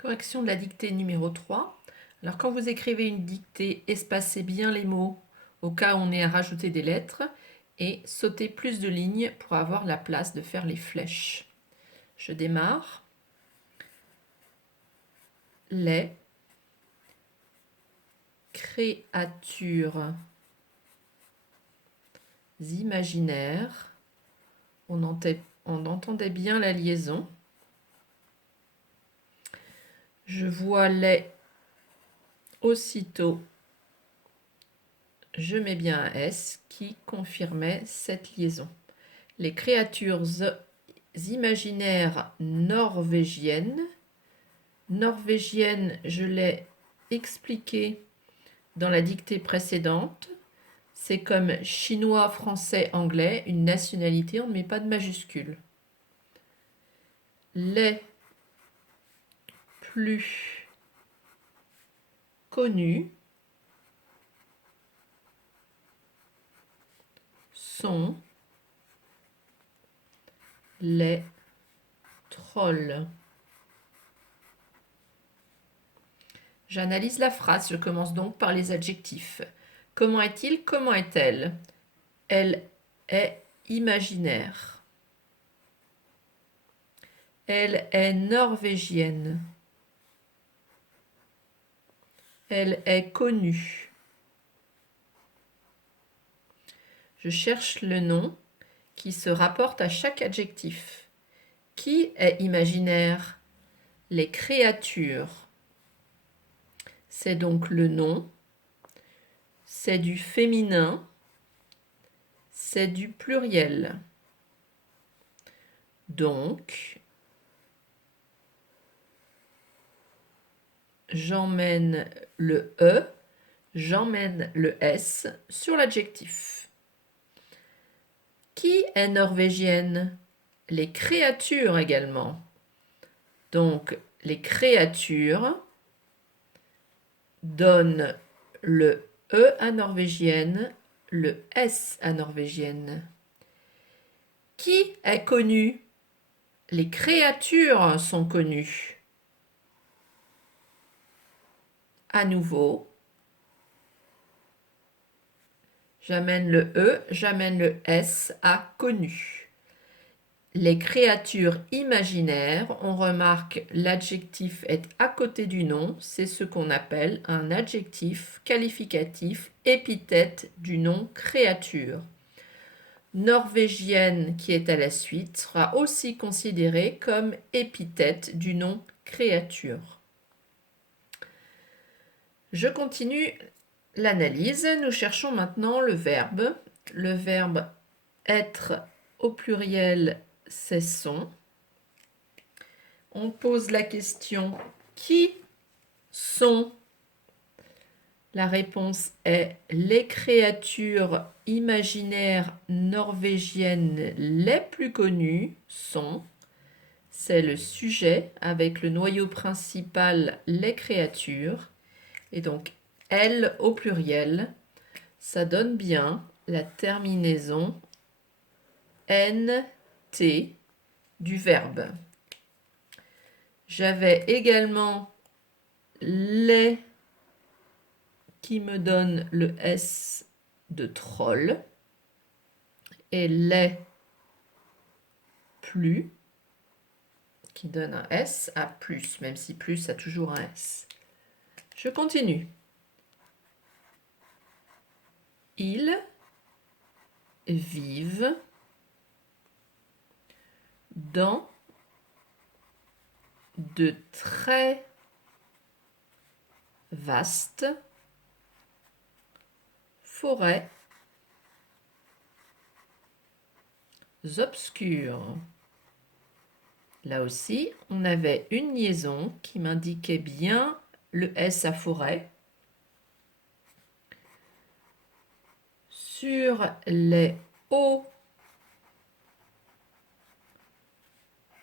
Correction de la dictée numéro 3. Alors quand vous écrivez une dictée, espacez bien les mots au cas où on ait à rajouter des lettres et sautez plus de lignes pour avoir la place de faire les flèches. Je démarre. Les créatures imaginaires. On entendait bien la liaison. Je vois les aussitôt. Je mets bien un S qui confirmait cette liaison. Les créatures imaginaires norvégiennes. Norvégienne, je l'ai expliqué dans la dictée précédente. C'est comme chinois, français, anglais, une nationalité, on ne met pas de majuscule. Les plus connus sont les trolls. J'analyse la phrase, je commence donc par les adjectifs. Comment est-il? Comment est-elle? Elle est imaginaire. Elle est norvégienne. Elle est connue. Je cherche le nom qui se rapporte à chaque adjectif. Qui est imaginaire? Les créatures. C'est donc le nom. C'est du féminin. C'est du pluriel. Donc, j'emmène le E, j'emmène le S sur l'adjectif. Qui est norvégienne? Les créatures également. Donc, les créatures donnent le E à norvégienne, le S à norvégienne. Qui est connu? Les créatures sont connues. À nouveau, j'amène le E, j'amène le S à connu. Les créatures imaginaires, on remarque l'adjectif est à côté du nom, c'est ce qu'on appelle un adjectif qualificatif épithète du nom créature. Norvégienne qui est à la suite sera aussi considérée comme épithète du nom créature. Je continue l'analyse. Nous cherchons maintenant le verbe. Le verbe être au pluriel, c'est sont. On pose la question qui sont? La réponse est les créatures imaginaires norvégiennes les plus connues sont. C'est le sujet avec le noyau principal les créatures. Et donc, elles au pluriel, ça donne bien la terminaison nt du verbe. J'avais également les qui me donne le S de troll et les plus qui donne un S à plus, même si plus a toujours un S. Je continue. Ils vivent dans de très vastes forêts obscures. Là aussi, on avait une liaison qui m'indiquait bien le S à forêt. Sur les hauts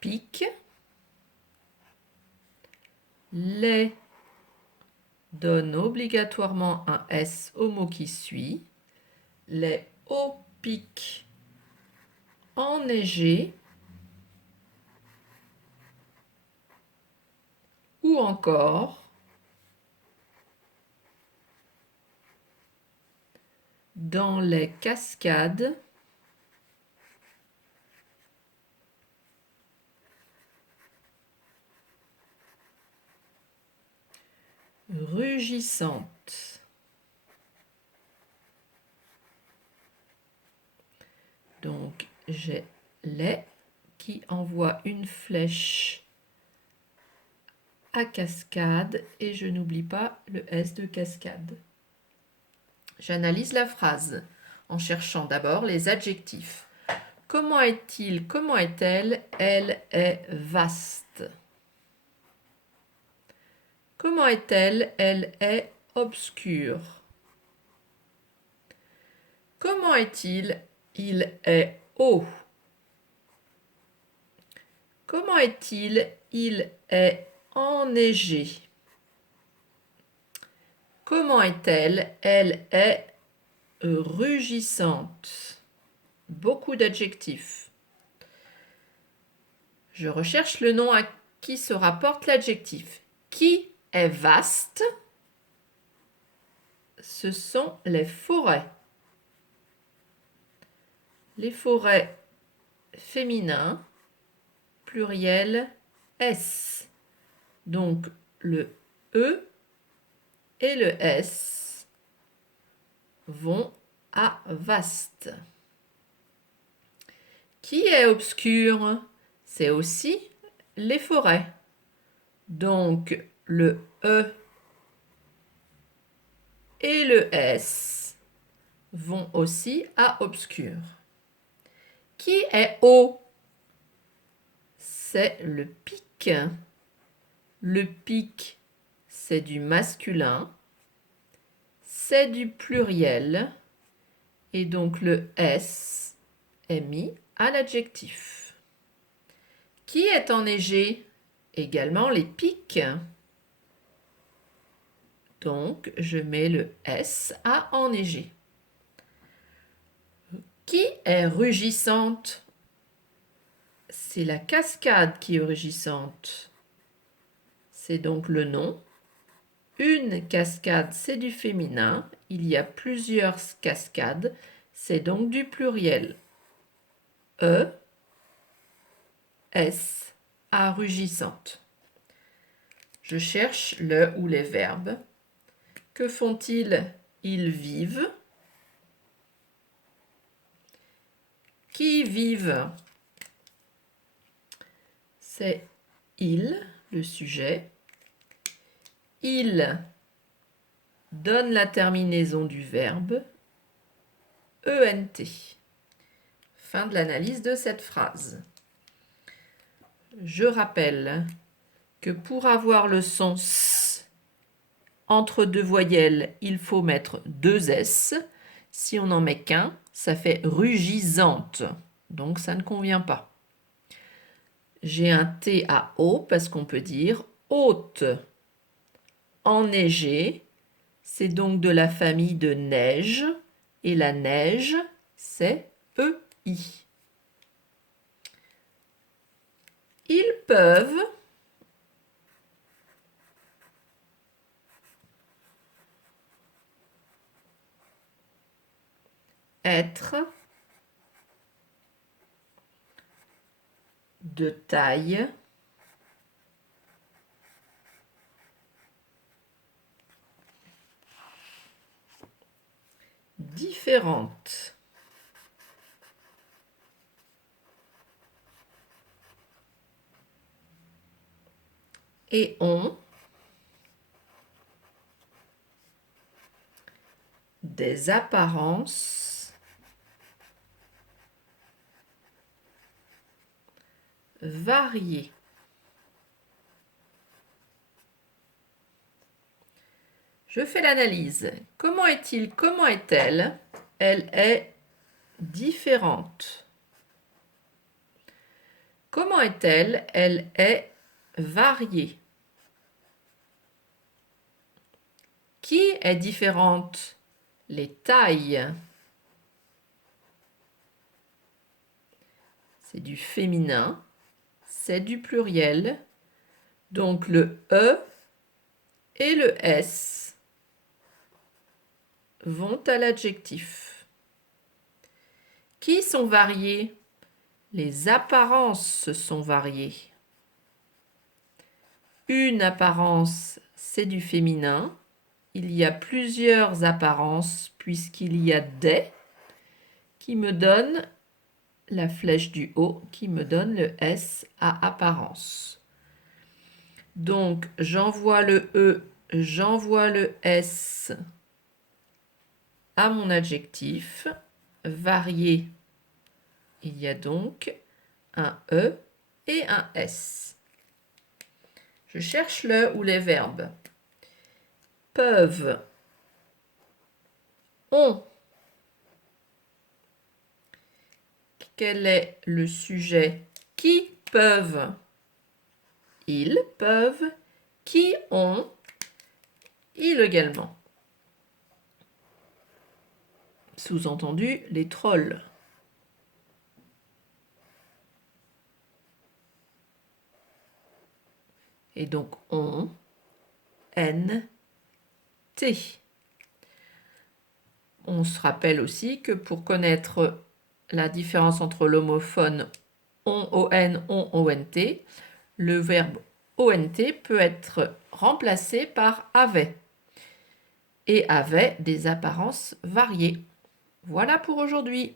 pics, les donne obligatoirement un S au mot qui suit. Les hauts pics enneigés ou ou encore dans les cascades rugissantes. Donc, j'ai les qui envoie une flèche à cascade et je n'oublie pas le S de cascade. J'analyse la phrase en cherchant d'abord les adjectifs. Comment est-il? Comment est-elle? Elle est vaste. Comment est-elle? Elle est obscure. Comment est-il? Il est haut. Comment est-il? Il est enneigé. Comment est-elle? Elle est rugissante. Beaucoup d'adjectifs. Je recherche le nom à qui se rapporte l'adjectif. Qui est vaste? Ce sont les forêts. Les forêts féminins, pluriel S. Donc le E et le S vont à vaste. Qui est obscur? C'est aussi les forêts. Donc le E et le S vont aussi à obscur. Qui est haut? C'est le pic. Le pic, c'est du masculin, c'est du pluriel, et donc le S est mis à l'adjectif. Qui est enneigé? Également les pics. Donc, je mets le S à enneigé. Qui est rugissante? C'est la cascade qui est rugissante. C'est donc le nom. Une cascade, c'est du féminin. Il y a plusieurs cascades. C'est donc du pluriel. E, S, A rugissante. Je cherche le ou les verbes. Que font-ils? Ils vivent. Qui vivent? C'est il, le sujet. Il donne la terminaison du verbe ENT. Fin de l'analyse de cette phrase. Je rappelle que pour avoir le son S entre deux voyelles, il faut mettre deux S. Si on n'en met qu'un, ça fait rugisante. Donc ça ne convient pas. J'ai un T à O parce qu'on peut dire haute. Enneigé, c'est donc de la famille de neige. Et la neige, c'est EI. Ils peuvent être de taille différente. Et ont des apparences variées. Je fais l'analyse. Comment est-il? Comment est-elle? Elle est différente. Comment est-elle? Elle est variée. Qui est différente? Les tailles. C'est du féminin, c'est du pluriel. Donc le E et le S vont à l'adjectif. Qui sont variés? Les apparences sont variées. Une apparence, c'est du féminin. Il y a plusieurs apparences puisqu'il y a des qui me donnent la flèche du haut qui me donne le S à apparence. Donc j'envoie le E, j'envoie le S à mon adjectif. Varié, il y a donc un E et un S. Je cherche le ou les verbes. Peuvent, ont. Quel est le sujet? Qui peuvent? Ils peuvent. Qui ont? Ils également. Sous-entendu, les trolls. Et donc on, N, T. On se rappelle aussi que pour connaître la différence entre l'homophone on, on-ont, le verbe ont peut être remplacé par avait et avait des apparences variées. Voilà pour aujourd'hui.